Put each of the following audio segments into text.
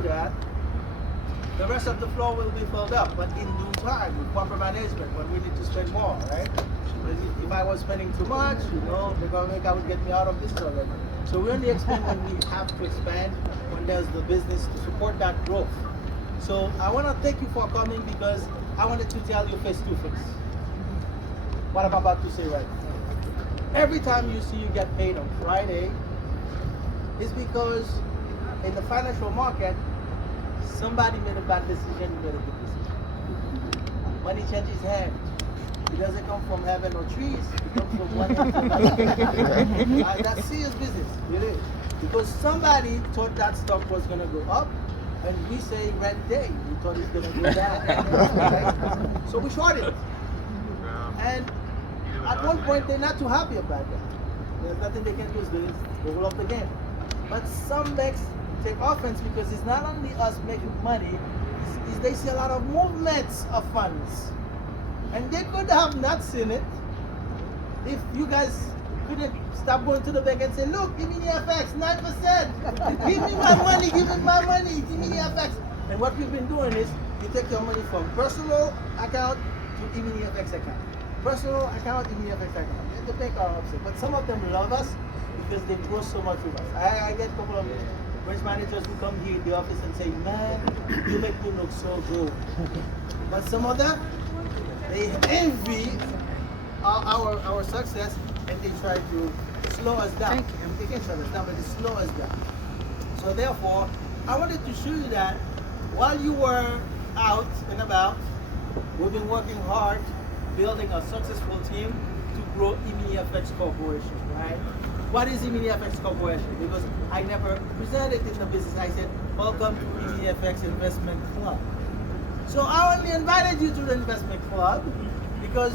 know that the rest of the floor will be filled up, but in due time, with proper management, when we need to spend more, right? If I was spending too much, the government would get me out of business already. So we only expand when we have to expand, when there's the business to support that growth. So I want to thank you for coming because I wanted to tell you face to face what I'm about to say right now. Every time you see you get paid on Friday, it's because in the financial market, somebody made a bad decision, you made a good decision. Money changes hands. It doesn't come from heaven or trees. It comes from one hand to another. That's serious business. It is. Because somebody thought that stock was going to go up, and we say red day. We thought it's going to go down. Right? So we shorted it. And at one point, they're not too happy about that. There's nothing they can do. They roll up the game. But some banks take offense because it's not only us making money, it's they see a lot of movements of funds. And they could have not seen it if you guys couldn't stop going to the bank and say, look, EminiFX, 9%. Give me my money, give me my money, EminiFX. And what we've been doing is you take your money from personal account to EminiFX account. Personal account, EminiFX account. And the bank are upset. But some of them love us because they grow so much with us. I get a couple of branch managers who come here in the office and say, man, you make me look so good. But some of them, they envy our success and they try to slow us down. They can shut us down, but they slow us down. So therefore, I wanted to show you that while you were out and about, we've been working hard, building a successful team to grow EminiFX Corporation, right? What is EminiFX Corporation? Because I never presented in the business. I said, welcome to EminiFX Investment Club. So I only invited you to the investment club because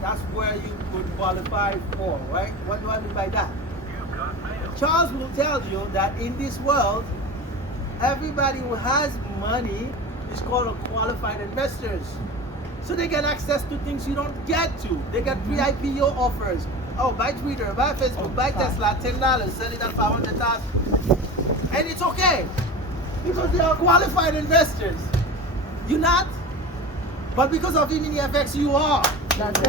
that's where you could qualify for, right? What do I mean by that? Charles will tell you that in this world, everybody who has money is called a qualified investors. So they get access to things you don't get to. They get pre-IPO offers. Oh, buy Twitter, buy Facebook, buy Tesla, $10, sell it at $500,000. And it's okay because they are qualified investors. You're not, but because of EminiFX, you are. That's it.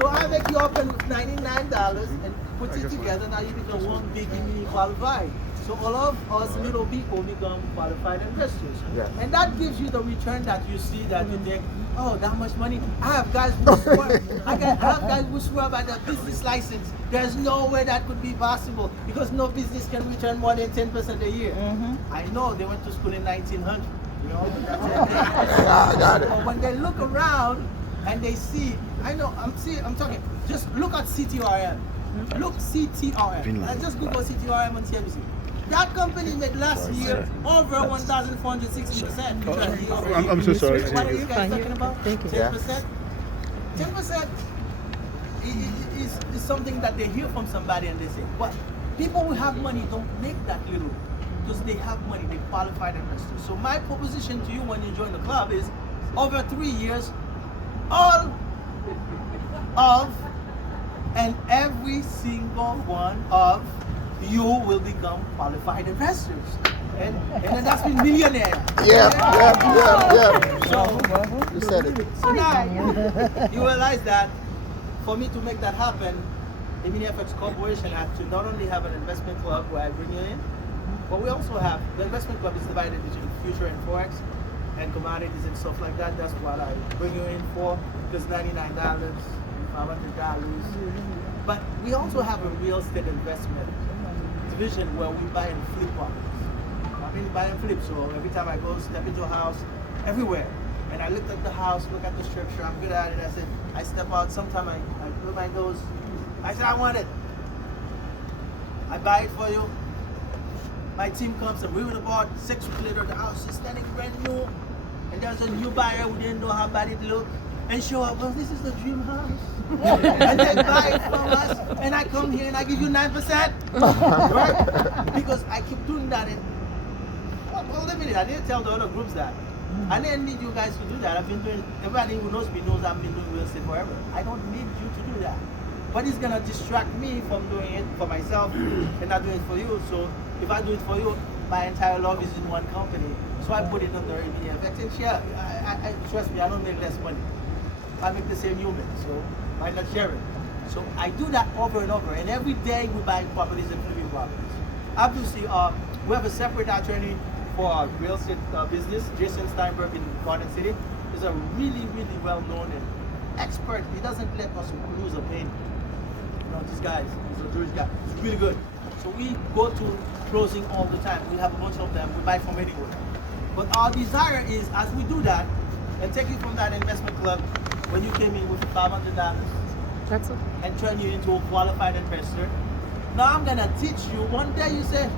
So I make you open with $99 and put it together. Now you become one big Emini qualified. So all of us little people become qualified investors. And that gives you the return that you see that you think, oh, that much money. I have guys who swear, I have guys who swear by their business license. There's no way that could be possible because no business can return more than 10% a year. I know they went to school in 1900. I got it. So when they look around and they see, I'm talking, just look at CTRM. Look CTRM. Just Google CTRM on TMC. That company made last year over 1,460%. I'm so sorry. What are you guys talking about? 10%? 10% is something that they hear from somebody and they say, what? People who have money don't make that little. Because they have money, they qualified investors. So my proposition to you when you join the club is over 3 years, all of and every single one of you will become qualified investors. And then that's been millionaire. Yeah. So you said it. So now you realize that for me to make that happen, EminiFX Corporation had to not only have an investment club where I bring you in, but we also have, the investment club is divided between future and forex and commodities and stuff like that. That's what I bring you in for, because $99, $500. But we also have a real estate investment division where we buy and flip properties. I mean buy and flip, so every time I go step into a house, everywhere, and I look at the house, look at the structure, I'm good at it, I said, I step out, sometime I blow my nose, I said, I want it. I buy it for you. My team comes and we would have bought 6 weeks later, the house is standing brand new. And there's a new buyer who didn't know how bad it looked. And show up, well, this is the dream house. And they buy it from us. And I come here and I give you 9%. Right? Because I keep doing that. And, well, wait a minute, I didn't tell the other groups that. I didn't need you guys to do that. I've been doing, everybody who knows me knows I've been doing real estate forever. I don't need you to do that. But it's gonna distract me from doing it for myself and not doing it for you. So if I do it for you, my entire love is in one company, so I put it under EminiFX. And share. I trust me, I don't make less money. I make the same human, so why not share it? So I do that over and over, and every day we buy properties and flipping properties. Obviously, we have a separate attorney for our real estate business, Jason Steinberg in Garden City. He's a really, really well-known and expert. He doesn't let us lose a penny. You know, this guy, he's a Jewish guy. He's really good. So we go to closing all the time. We have a bunch of them. We buy from anywhere. But our desire is, as we do that, and take you from that investment club when you came in with $500 and turn you into a qualified investor. Now I'm gonna teach you. One day you say,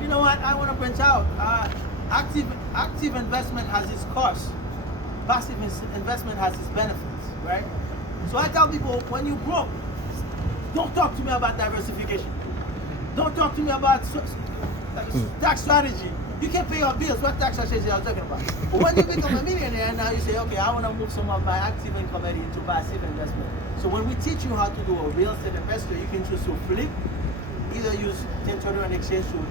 you know what, I want to branch out. Active investment has its costs. Passive investment has its benefits, right? So I tell people, when you broke, don't talk to me about diversification. Don't talk to me about tax strategy. You can pay your bills. What tax strategy are you talking about? But when you become a millionaire, now you say, okay, I want to move some of my active income into passive investment. So when we teach you how to do a real estate investor, you can choose to flip, either use 1031 exchange to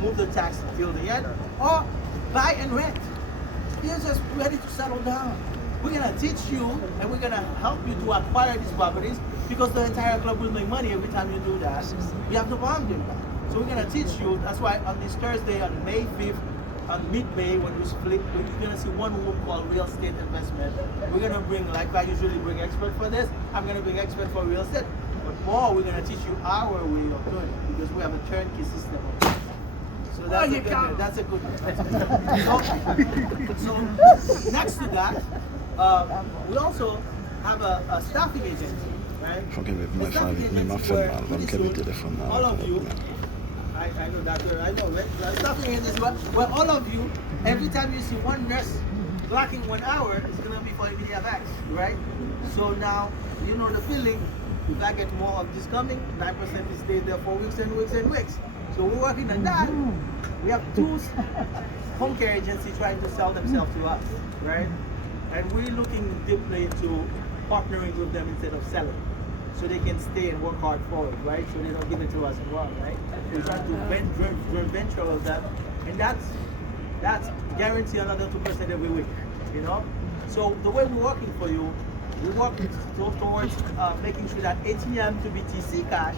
move the tax till the end, or buy and rent. You're just ready to settle down. We're gonna teach you, and we're gonna help you to acquire these properties, because the entire club will make money every time you do that. We have no problem doing that. So we're gonna teach you. That's why on this Thursday, on May 5th, on mid-May, when we split, you're gonna see one room called real estate investment. We're gonna bring, like I usually bring expert for this, I'm gonna bring expert for real estate. But more, we're gonna teach you our way of doing it, because we have a turnkey system. So that's a good one. That's a good one. So next to that, we also have a staffing agency, right? All of you, I know that, I know, right? The staffing agency, where all of you, every time you see one nurse clocking 1 hour, it's gonna be for EminiFX, right? So now, you know the feeling. If I get more of this coming, 9% is stay there for weeks and weeks and weeks. So we're working on that. We have two home care agencies trying to sell themselves to us, right? And we're looking deeply into partnering with them instead of selling, so they can stay and work hard for it, right? So they don't give it to us and run, right? We're trying to venture of that, and that's guarantee another 2% every week, you know? So the way we're working for you, we work towards making sure that ATM to BTC cash.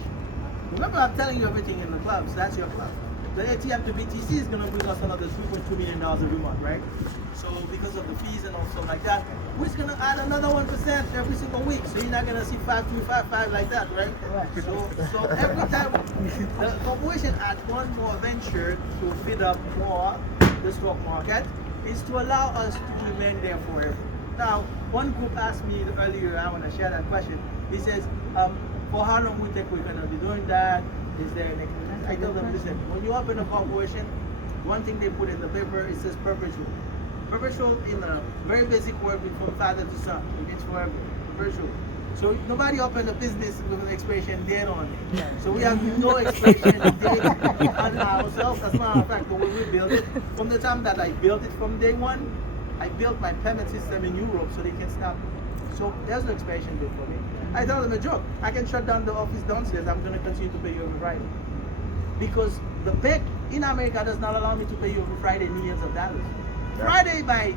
Remember, I'm telling you everything in the club, so that's your club. The ATM to BTC is going to bring us another $2.2 million every month, right? So because of the fees and also like that, we're just going to add another 1% every single week. So you're not going to see 5355 like that, right? So every time the corporation adds one more venture to feed up more the stock market, is to allow us to remain there forever. Now, one group asked me earlier, I want to share that question. He says, for how long we think we're going to be doing that? Is there an I tell them, listen, when you open a corporation, one thing they put in the paper, it says perpetual. Perpetual in a very basic word from father to son. It means forever. Perpetual. So nobody opened a business with an expiration date on it. So we have no expiration date on ourselves. As a matter of fact, when we built it, from the time that I built it from day one, I built my payment system in Europe so they can stop it. So there's no expiration date for me. I tell them a joke. I can shut down the office downstairs. I'm going to continue to pay you every Friday. Because the bank in America does not allow me to pay you every Friday millions of dollars. Friday by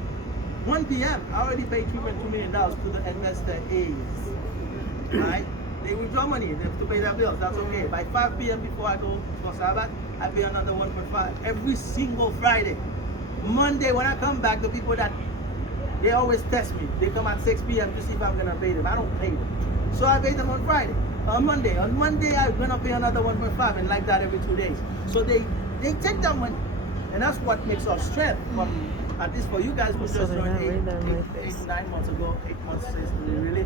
1 p.m., I already paid $3.2 million to the investor A's. Right? They withdraw money. They have to pay their bills. That's okay. By 5 p.m. before I go for Sabbath, I pay another 1.5 every single Friday. Monday, when I come back, the people that they always test me. They come at 6 p.m. to see if I'm gonna pay them. I don't pay them. So I pay them on Friday. On Monday, I'm gonna pay another 1.5, and like that every 2 days. So they take that money, and that's what makes our strength. From at least for you guys who just joined 9 months ago, 8 months since really,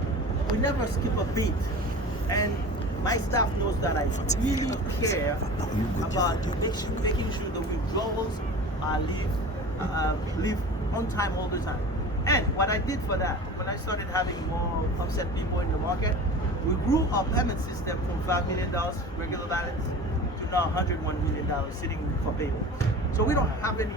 we never skip a beat. And my staff knows that I really care about making sure the withdrawals live on time all the time. And what I did for that, when I started having more upset people in the market, we grew our payment system from $5 million regular balance to now $101 million sitting for payment. So we don't have any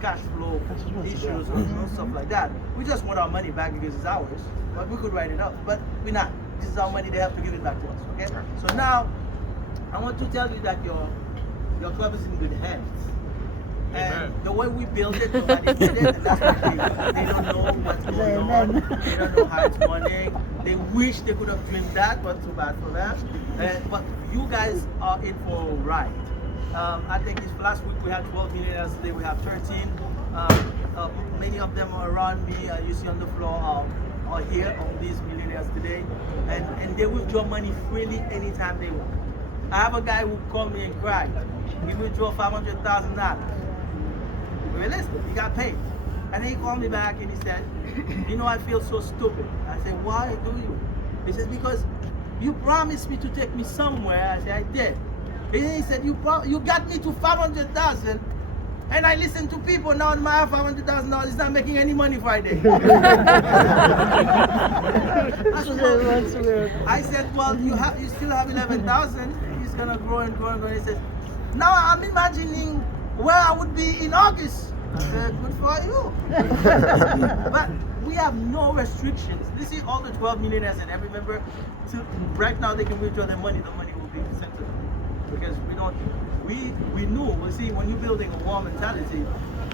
cash flow issues or stuff like that. We just want our money back because it's ours, but we could write it up, but we're not. This is our money, they have to give it back to us, okay? So now, I want to tell you that your club is in good hands. And the way we build it, nobody did it, and that's what they don't know what's going on. They don't know how it's running. They wish they could have dreamed that, but too bad for them. But you guys are in for a ride. I think this last week we had 12 millionaires. Today we have 13. Many of them are around me. You see on the floor are here on these millionaires today, and they withdraw money freely anytime they want. I have a guy who called me and cried. He withdrew $500,000. Realistic, he got paid. And then he called me back and he said, you know, I feel so stupid. I said, why do you? He said, because you promised me to take me somewhere. I said, I did. And then he said, you got me to 500,000, and I listen to people now. My $500,000 is not making any money Friday. That's weird. I said, well, you still have 11,000. It's gonna grow and grow and grow. He said, now I'm imagining where I would be in August. I said, good for you. But we have no restrictions. This is all the 12 millionaires and every member. Right now they can withdraw their money. The money will be sent to them. Because we knew, see, when you're building a war mentality,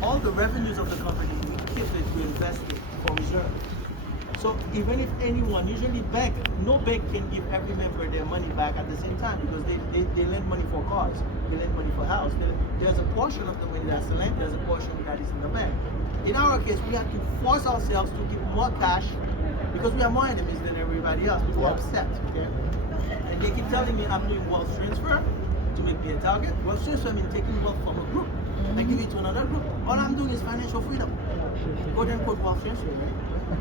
all the revenues of the company, we keep it to invest it for reserve. So even if anyone, usually no bank can give every member their money back at the same time, because they lend money for cars, they lend money for house. There's a portion of the money that's lent, there's a portion that is in the bank. In our case, we have to force ourselves to keep more cash because we have more enemies than everybody else. People are upset, okay? And they keep telling me I'm doing wealth transfer to make me a target. Wealth transfer means taking wealth from a group and give it to another group. All I'm doing is financial freedom. Quote unquote wealth transfer, right?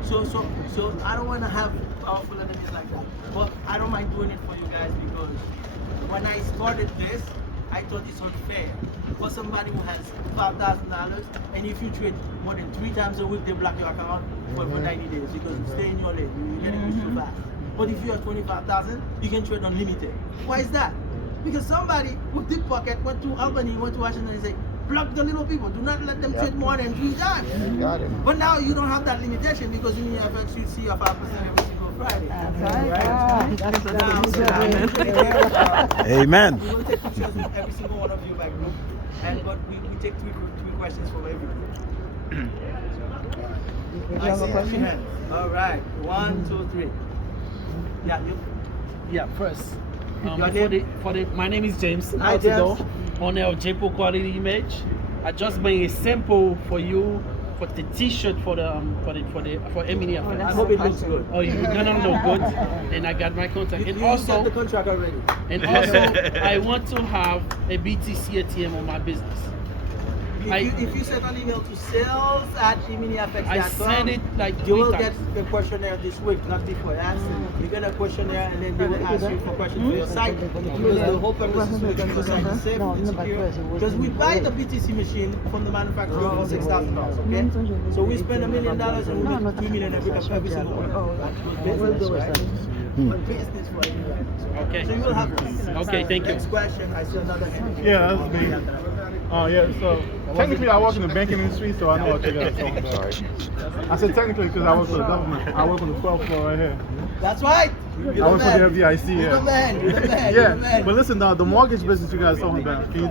So I don't want to have powerful enemies like that. But I don't mind doing it for you guys because when I started this, I thought it's unfair for somebody who has $5,000, and if you trade more than 3 times a week, they block your account for 90 days because you stay in your lane. You're getting used to fast. But if you have 25,000, you can trade unlimited. Why is that? Because somebody with deep pocket went to Albany, went to Washington, and said, block the little people. Do not let them trade more than 3 times. Yeah, got it. But now you don't have that limitation because in EminiFX you see a 5% every single Friday. Amen. We will take pictures with every single one of you by group, but we take three questions from every group. I see a hand. All right, 1, 2, 3. Yeah, you. Yeah, first. My name is James. Hi, James. Owner of JPO Quality Image. I just bring a sample for you for the T-shirt for EminiFX. I hope it looks good. Oh, you're gonna look good. And I got my contact. You got the contract already. And also, I want to have a BTC ATM on my business. If you send an email to sales@eminifx.com, I send it like you 3 will times. get the questionnaire this week, not before. You get a questionnaire and then they will ask you for questions for your site. Because the whole purpose is to make your site safe and secure. Because we buy the BTC machine from the manufacturer for $6,000, okay? So we spend $1 million and we make $3 million every single one. We'll do it. But business for everybody. Okay. So you will have Okay, thank you. Next question, I see another hand. Yeah, that's me. Yeah, so technically I work in the banking industry, so I know what you guys are talking about. I said technically because I work for the government. I work on the 12th floor right here. That's right. I work for the FDIC, You're the man. You're the man. Yeah, but listen, the mortgage business you guys are talking about, can you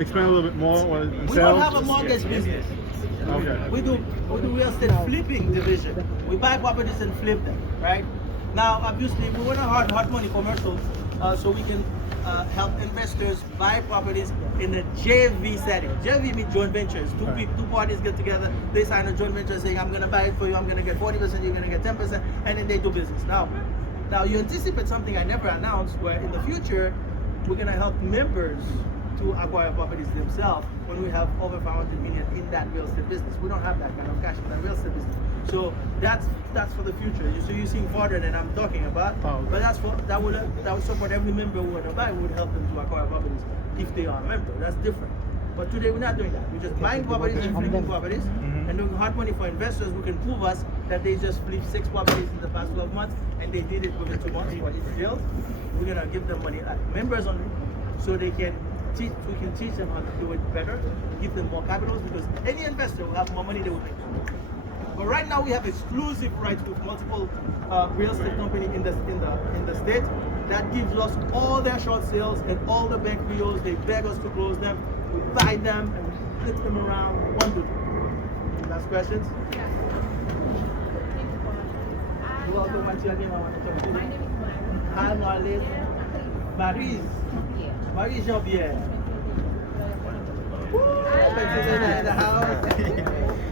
explain a little bit more on We sales? don't have a mortgage business. Okay. We do real estate flipping division. We buy properties and flip them, right? Now, obviously, we want to hard money commercials so we can help investors buy properties in a JV setting. JV means joint ventures. Two parties get together, they sign a joint venture saying, I'm going to buy it for you, I'm going to get 40%, you're going to get 10%, and then they do business. Now you anticipate something I never announced, where in the future, we're going to help members to acquire properties themselves when we have over 500 million in that real estate business. We don't have that kind of cash in that real estate business. So that's for the future. So you're seeing further than I'm talking about. But that would support every member who want to buy. We would help them to acquire properties if they are a member. That's different. But today we're not doing that. We're just buying properties and flipping properties and doing hard money for investors who can prove us that they just flipped 6 properties in the past 12 months and they did it within 2 months for each deal. We're gonna give them money, members only, so they can we can teach them how to do it better, give them more capitals, because any investor will have more money they will make. But right now we have exclusive rights with multiple real estate company in the state that gives us all their short sales and all the bank deals. They beg us to close them. We buy them and flip them around wonderfully. Last questions? Who else wants you again? I want to talk to you. My name is Myra. Anne, Marlene, Maryse. Maryse Jean-Pierre. Woo! Pennsylvania in the house.